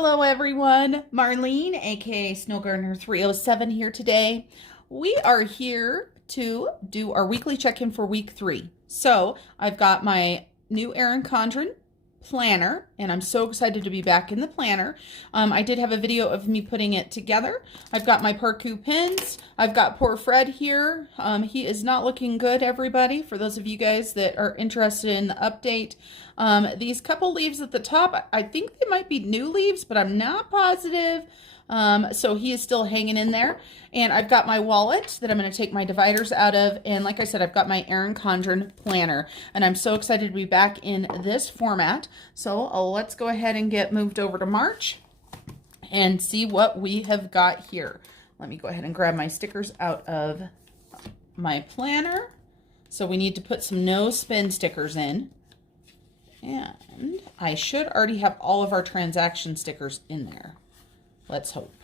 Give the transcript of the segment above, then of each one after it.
Hello everyone, Marlene, aka Snow Gardener 307 here today. We are here to do our weekly check-in for week 3. So I've got my new Erin Condren planner, and I'm so excited to be back in the planner. I did have a video of me putting it together. I've got my parkour pins. I've got poor Fred here. He is not looking good, everybody. For those of you guys that are interested in the update, these couple leaves at the top, I think they might be new leaves, but I'm not positive. So he is still hanging in there. And I've got my wallet that I'm going to take my dividers out of. And like I said, I've got my Erin Condren planner. And I'm so excited to be back in this format. So let's go ahead and get moved over to March and see what we have got here. Let me go ahead and grab my stickers out of my planner. So we need to put some no spin stickers in. And I should already have all of our transaction stickers in there. Let's hope.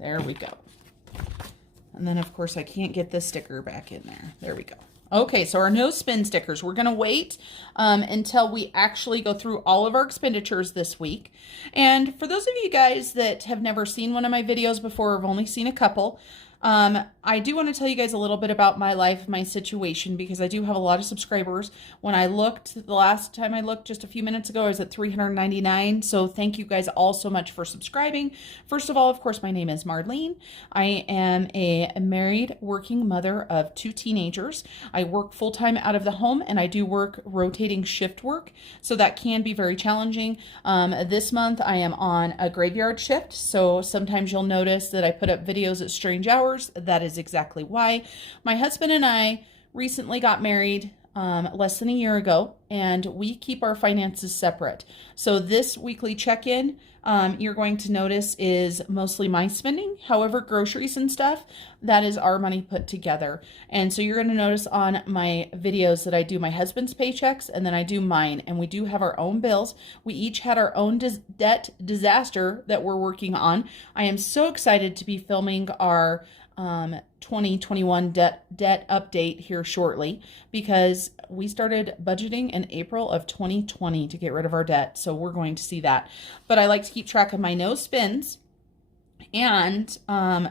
There we go. And then, of course, I can't get this sticker back in there. There we go. Okay, so our no spin stickers. We're going to wait until we actually go through all of our expenditures this week. And for those of you guys that have never seen one of my videos before, or have only seen a couple, I do want to tell you guys a little bit about my life, my situation, because I do have a lot of subscribers. When I looked, the last time I looked just a few minutes ago, I was at 399. So thank you guys all so much for subscribing. First of all, of course, my name is Marlene. I am a married working mother of 2 teenagers. I work full-time out of the home, and I do work rotating shift work. So that can be very challenging. This month I am on a graveyard shift. So sometimes you'll notice that I put up videos at strange hours. That is exactly why. My husband and I recently got married less than a year ago, and we keep our finances separate. So this weekly check-in, you're going to notice is mostly my spending. However, groceries and stuff, that is our money put together. And so you're going to notice on my videos that I do my husband's paychecks and then I do mine, and we do have our own bills. We each had our own debt disaster that we're working on. I am so excited to be filming our 2021 debt update here shortly, because we started budgeting in April of 2020 to get rid of our debt. So we're going to see that. But I like to keep track of my no spins. And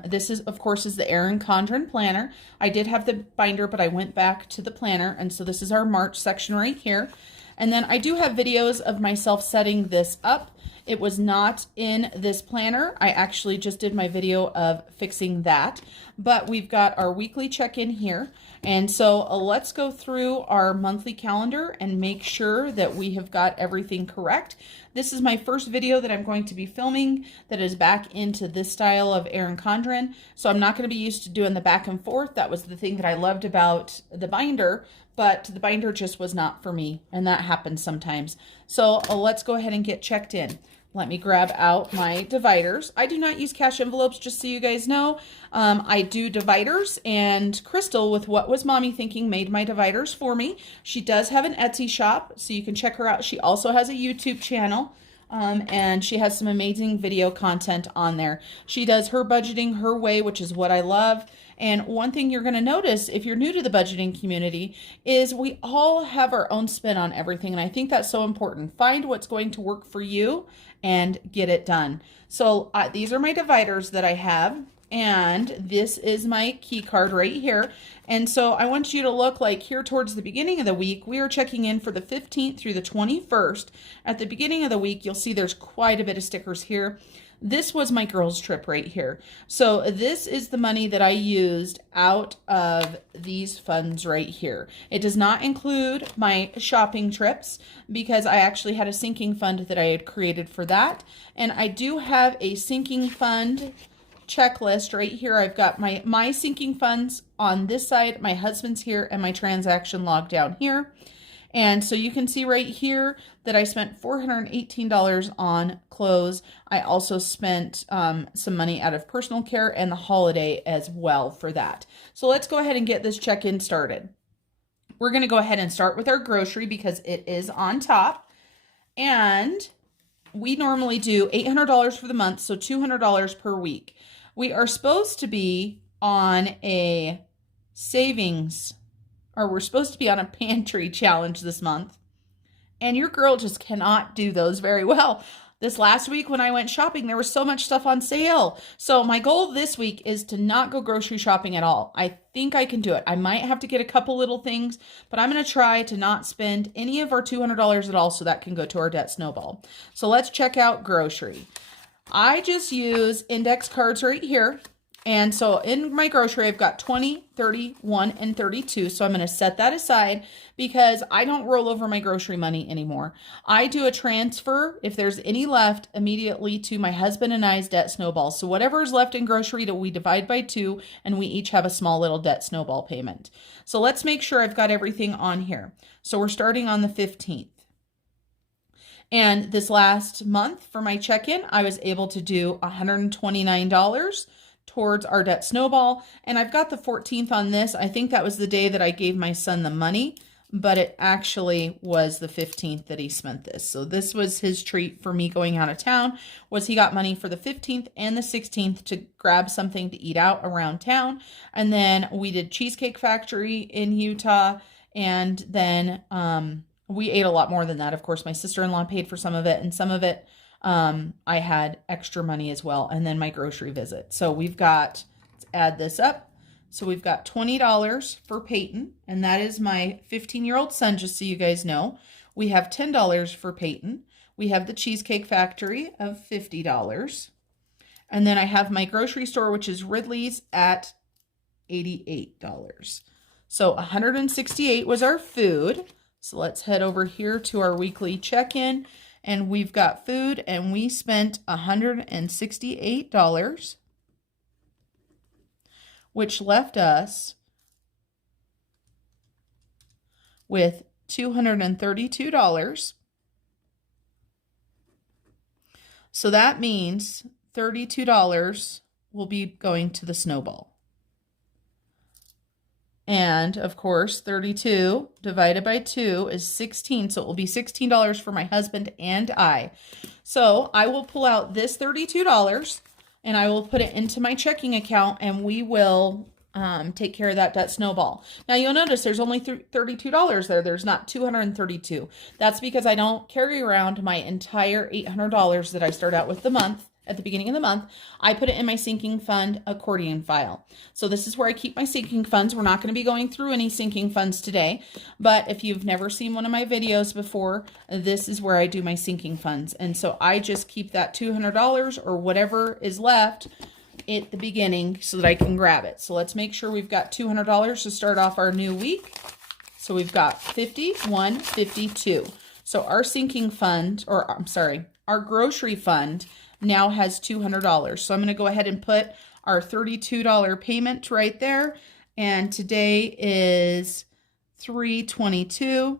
this is, of course, is the Erin Condren planner. I did have the binder, but I went back to the planner. And so this is our March section right here. And then I do have videos of myself setting this up. It was not in this planner. I actually just did my video of fixing that. But we've got our weekly check-in here. And so let's go through our monthly calendar and make sure that we have got everything correct. This is my first video that I'm going to be filming that is back into this style of Erin Condren. So I'm not going to be used to doing the back and forth. That was the thing that I loved about the binder, but the binder just was not for me, and that happens sometimes. So let's go ahead and get checked in. Let me grab out my dividers. I do not use cash envelopes, just so you guys know. I do dividers, and Crystal, with What Was Mommy Thinking, made my dividers for me. She does have an Etsy shop, so you can check her out. She also has a YouTube channel, and she has some amazing video content on there. She does her budgeting her way, which is what I love. And one thing you're going to notice if you're new to the budgeting community is we all have our own spin on everything. And I think that's so important. Find what's going to work for you and get it done. So these are my dividers that I have. And this is my key card right here. And so I want you to look like here towards the beginning of the week, we are checking in for the 15th through the 21st. At the beginning of the week, you'll see there's quite a bit of stickers here. This was my girls' trip right here. So this is the money that I used out of these funds right here. It does not include my shopping trips because I actually had a sinking fund that I had created for that. And I do have a sinking fund checklist right here. I've got my sinking funds on this side, my husband's here, and my transaction log down here. And so you can see right here that I spent $418 on clothes. I also spent some money out of personal care and the holiday as well for that. So let's go ahead and get this check-in started. We're going to go ahead and start with our grocery because it is on top. And we normally do $800 for the month, so $200 per week. We are supposed to be on a savings, or we're supposed to be on a pantry challenge this month. And your girl just cannot do those very well. This last week when I went shopping, there was so much stuff on sale. So my goal this week is to not go grocery shopping at all. I think I can do it. I might have to get a couple little things, but I'm going to try to not spend any of our $200 at all so that can go to our debt snowball. So let's check out grocery. I just use index cards right here. And so in my grocery, I've got 20, 30, 1, and 32. So I'm going to set that aside because I don't roll over my grocery money anymore. I do a transfer, if there's any left, immediately to my husband and I's debt snowball. So whatever is left in grocery, we divide by 2, and we each have a small little debt snowball payment. So let's make sure I've got everything on here. So we're starting on the 15th. And this last month for my check-in, I was able to do $129 towards our debt snowball. And I've got the 14th on this. I think that was the day that I gave my son the money, but it actually was the 15th that he spent this. So this was his treat for me going out of town, was he got money for the 15th and the 16th to grab something to eat out around town. And then we did Cheesecake Factory in Utah. And then we ate a lot more than that. Of course, my sister-in-law paid for some of it, and some of it I had extra money as well, and then my grocery visit. So we've got, let's add this up. So we've got $20 for Peyton, and that is my 15-year-old son, just so you guys know. We have $10 for Peyton. We have the Cheesecake Factory of $50. And then I have my grocery store, which is Ridley's, at $88. So $168 was our food. So let's head over here to our weekly check-in. And we've got food, and we spent $168, which left us with $232. So that means $32 will be going to the snowball. And of course, 32 divided by 2 is 16. So it will be $16 for my husband and I. So I will pull out this $32 and I will put it into my checking account, and we will take care of that debt snowball. Now you'll notice there's only $32 there. There's not $232. That's because I don't carry around my entire $800 that I start out with the month. At the beginning of the month, I put it in my sinking fund accordion file. So this is where I keep my sinking funds. We're not going to be going through any sinking funds today, but if you've never seen one of my videos before, this is where I do my sinking funds. And so I just keep that $200 or whatever is left at the beginning so that I can grab it. So let's make sure we've got $200 to start off our new week. So we've got 50, 1, 52. So our sinking fund, or I'm sorry, our grocery fund now has $200. So I'm going to go ahead and put our $32 payment right there. And today is $322.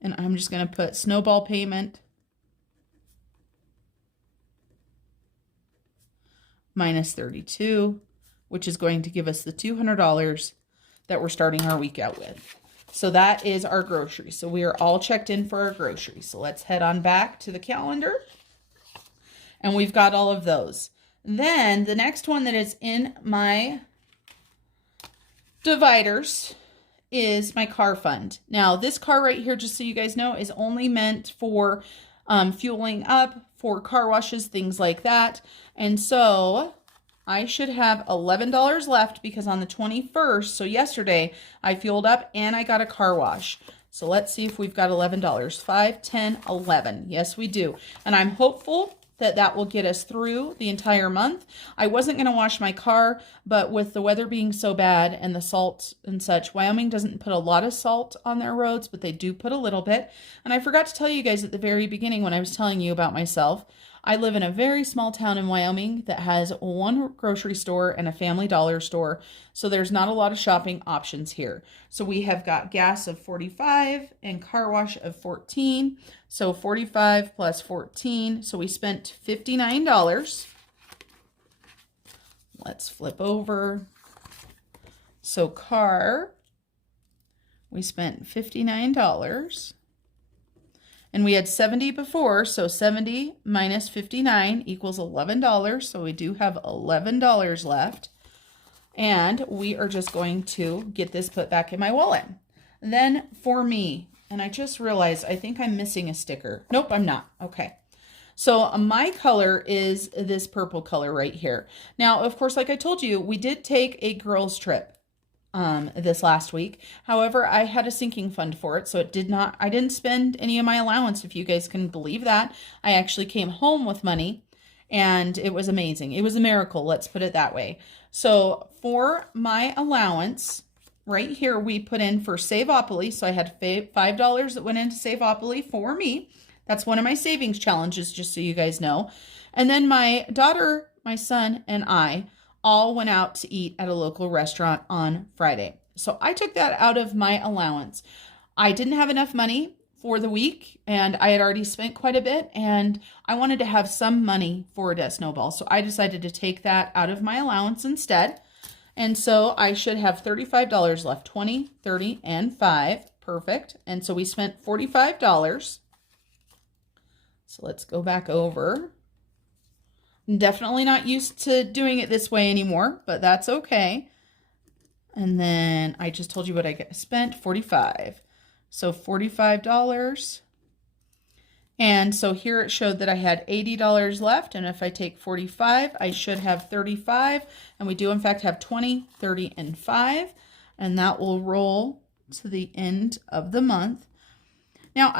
And I'm just going to put snowball payment minus 32, which is going to give us the $200 that we're starting our week out with. So that is our groceries. So we are all checked in for our groceries. So let's head on back to the calendar. And we've got all of those. Then the next one that is in my dividers is my car fund. Now this car right here, just so you guys know, is only meant for fueling up, for car washes, things like that. And so I should have $11 left because on the 21st, so yesterday, I fueled up and I got a car wash. So let's see if we've got $11. 5, 10, 11. Yes, we do. And I'm hopeful that will get us through the entire month. I wasn't going to wash my car, but with the weather being so bad and the salt and such, Wyoming doesn't put a lot of salt on their roads, but they do put a little bit. And I forgot to tell you guys at the very beginning when I was telling you about myself, I live in a very small town in Wyoming that has one grocery store and a Family Dollar store. So there's not a lot of shopping options here. So we have got gas of 45 and car wash of 14. So 45 plus 14. So we spent $59. Let's flip over. So car, we spent $59. And we had 70 before, so 70 minus 59 equals $11. So we do have $11 left. And we are just going to get this put back in my wallet. Then for me, And I just realized I think I'm missing a sticker. Nope, I'm not. Okay. So my color is this purple color right here. Now, of course, like I told you, we did take a girls trip this last week. However, I had a sinking fund for it, so I didn't spend any of my allowance, if you guys can believe that. I actually came home with money, and it was amazing. It was a miracle, let's put it that way. So for my allowance, right here, we put in for Saveopoly. So I had $5 that went into Saveopoly for me. That's one of my savings challenges, just so you guys know. And then my daughter, my son, and I all went out to eat at a local restaurant on Friday. So I took that out of my allowance. I didn't have enough money for the week, and I had already spent quite a bit, and I wanted to have some money for a debt snowball. So I decided to take that out of my allowance instead. And so I should have $35 left, 20, 30, and 5. Perfect. And so we spent $45. So let's go back over. I'm definitely not used to doing it this way anymore, but that's okay. And then I just told you what I spent, 45. So $45. And so here it showed that I had $80 left. And if I take 45, I should have 35. And we do in fact have 20, 30, and 5. And that will roll to the end of the month. Now,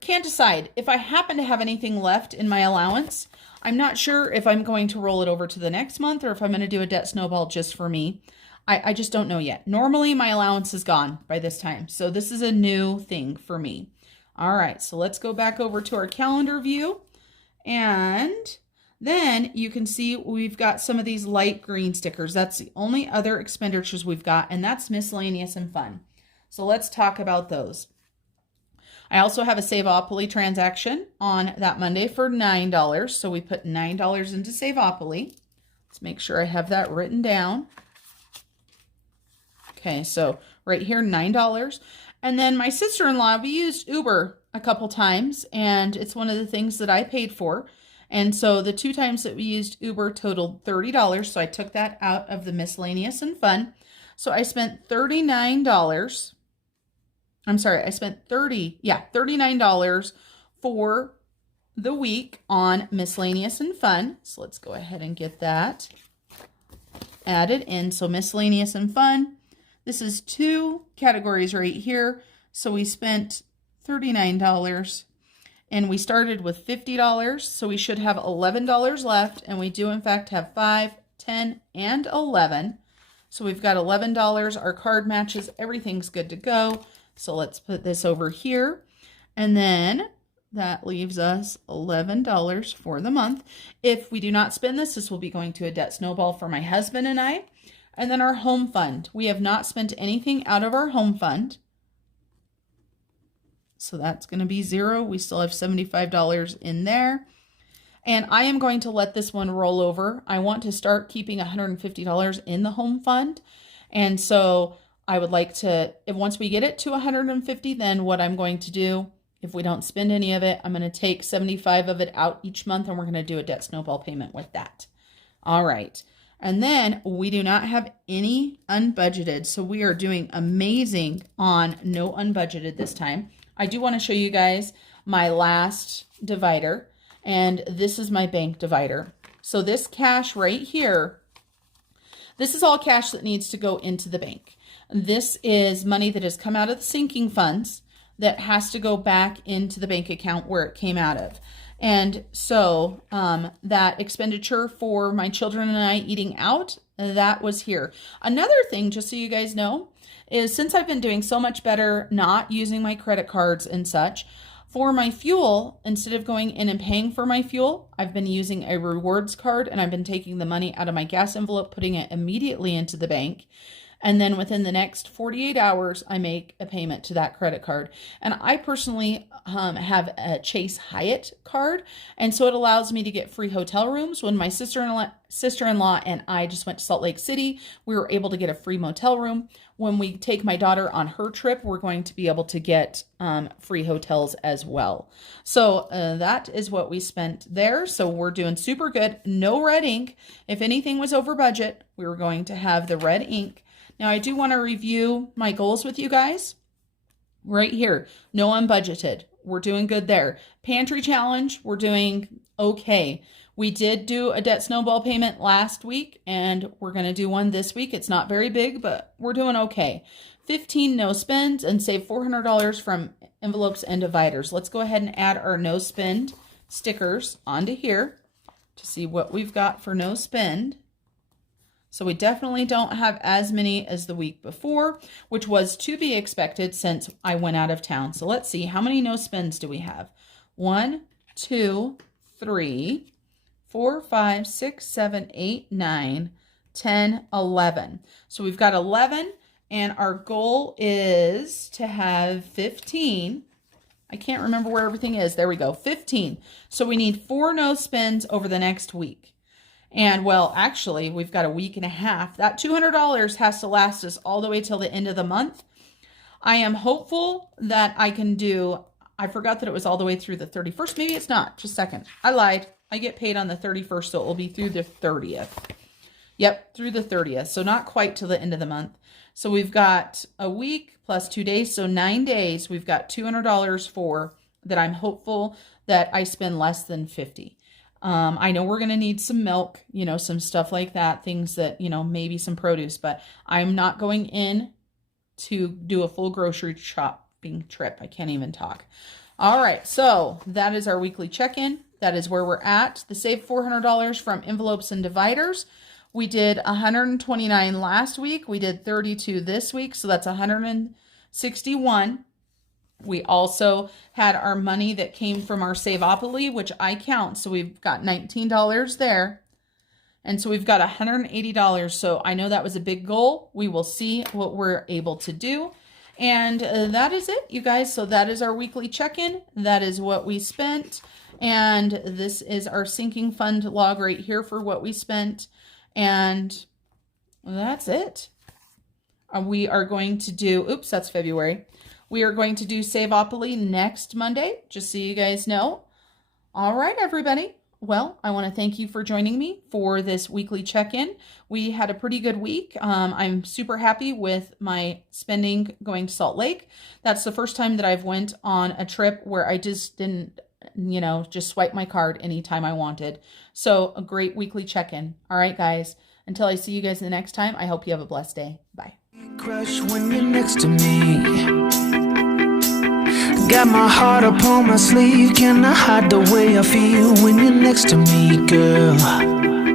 can't decide if I happen to have anything left in my allowance. I'm not sure if I'm going to roll it over to the next month or if I'm going to do a debt snowball just for me. I just don't know yet. Normally, my allowance is gone by this time. So this is a new thing for me. All right, so let's go back over to our calendar view. And then you can see we've got some of these light green stickers. That's the only other expenditures we've got, and that's miscellaneous and fun. So let's talk about those. I also have a Saveopoly transaction on that Monday for $9. So we put $9 into Saveopoly. Let's make sure I have that written down. Okay, so right here, $9. And then my sister-in-law, we used Uber a couple times, and it's one of the things that I paid for. And so the 2 times that we used Uber totaled $30. So I took that out of the miscellaneous and fun. So I spent $39. I'm sorry, I spent $39 for the week on miscellaneous and fun. So let's go ahead and get that added in. So miscellaneous and fun. This is 2 categories right here. So we spent $39 and we started with $50. So we should have $11 left. And we do in fact have 5, 10, and 11. So we've got $11. Our card matches. Everything's good to go. So let's put this over here. And then that leaves us $11 for the month. If we do not spend this, this will be going to a debt snowball for my husband and I. And then our home fund. We have not spent anything out of our home fund. So that's going to be 0. We still have $75 in there. And I am going to let this one roll over. I want to start keeping $150 in the home fund. And so I would like to, once we get it to 150, then what I'm going to do, if we don't spend any of it, I'm going to take 75 of it out each month, and we're going to do a debt snowball payment with that. All right. And then we do not have any unbudgeted. So we are doing amazing on no unbudgeted this time. I do want to show you guys my last divider, and this is my bank divider. So this cash right here, this is all cash that needs to go into the bank. This is money that has come out of the sinking funds that has to go back into the bank account where it came out of. And so that expenditure for my children and I eating out, that was here. Another thing, just so you guys know, is since I've been doing so much better not using my credit cards and such, for my fuel, instead of going in and paying for my fuel, I've been using a rewards card, and I've been taking the money out of my gas envelope, putting it immediately into the bank. And then within the next 48 hours, I make a payment to that credit card. And I personally have a Chase Hyatt card. And so it allows me to get free hotel rooms. When my sister-in-law and I just went to Salt Lake City, we were able to get a free motel room. When we take my daughter on her trip, we're going to be able to get free hotels as well. So that is what we spent there. So we're doing super good. No red ink. If anything was over budget, we were going to have the red ink. Now, I do want to review my goals with you guys. right here. No unbudgeted. We're doing good there. Pantry challenge, we're doing okay. We did do a debt snowball payment last week, and we're going to do one this week. It's not very big, but we're doing okay. 15 no spends and save $400 from envelopes and dividers. Let's go ahead and add our no spend stickers onto here to see what we've got for no spend. So we definitely don't have as many as the week before, which was to be expected since I went out of town. So let's see, how many no spends do we have? 1, 2, 3, 4, 5, 6, 7, 8, 9, 10, 11. So we've got 11, and our goal is to have 15. I can't remember where everything is. There we go, 15. So we need 4 no spends over the next week. And well, actually, we've got a week and a half. That $200 has to last us all the way till the end of the month. I am hopeful that I can do, I forgot that it was all the way through the 31st. Maybe it's not. Just a second. I lied. I get paid on the 31st, so it will be through the 30th. Yep, through the 30th. So not quite till the end of the month. So we've got a week plus 2 days. So 9 days. We've got $200 for that. I'm hopeful that I spend less than 50. I know we're going to need some milk, you know, some stuff like that, things that, you know, maybe some produce, but I'm not going in to do a full grocery shopping trip. I can't even talk. All right. So that is our weekly check-in. That is where we're at. The save $400 from envelopes and dividers. We did 129 last week. We did 32 this week. So that's 161. We also had our money that came from our Saveopoly, which I count. So we've got $19 there. And so we've got $180. So I know that was a big goal. We will see what we're able to do. And that is it, you guys. So that is our weekly check-in. That is what we spent. And this is our sinking fund log right here for what we spent. And that's it. We are going to do, oops, that's February. We are going to do Saveopoly next Monday, just so you guys know. All right, everybody. Well, I want to thank you for joining me for this weekly check-in. We had a pretty good week. I'm super happy with my spending going to Salt Lake. That's the first time that I've went on a trip where I just didn't, you know, just swipe my card anytime I wanted. So a great weekly check-in. All right, guys. Until I see you guys the next time, I hope you have a blessed day. Bye. Crush when you're next to me. Got my heart up on my sleeve. Can I hide the way I feel when you're next to me, girl?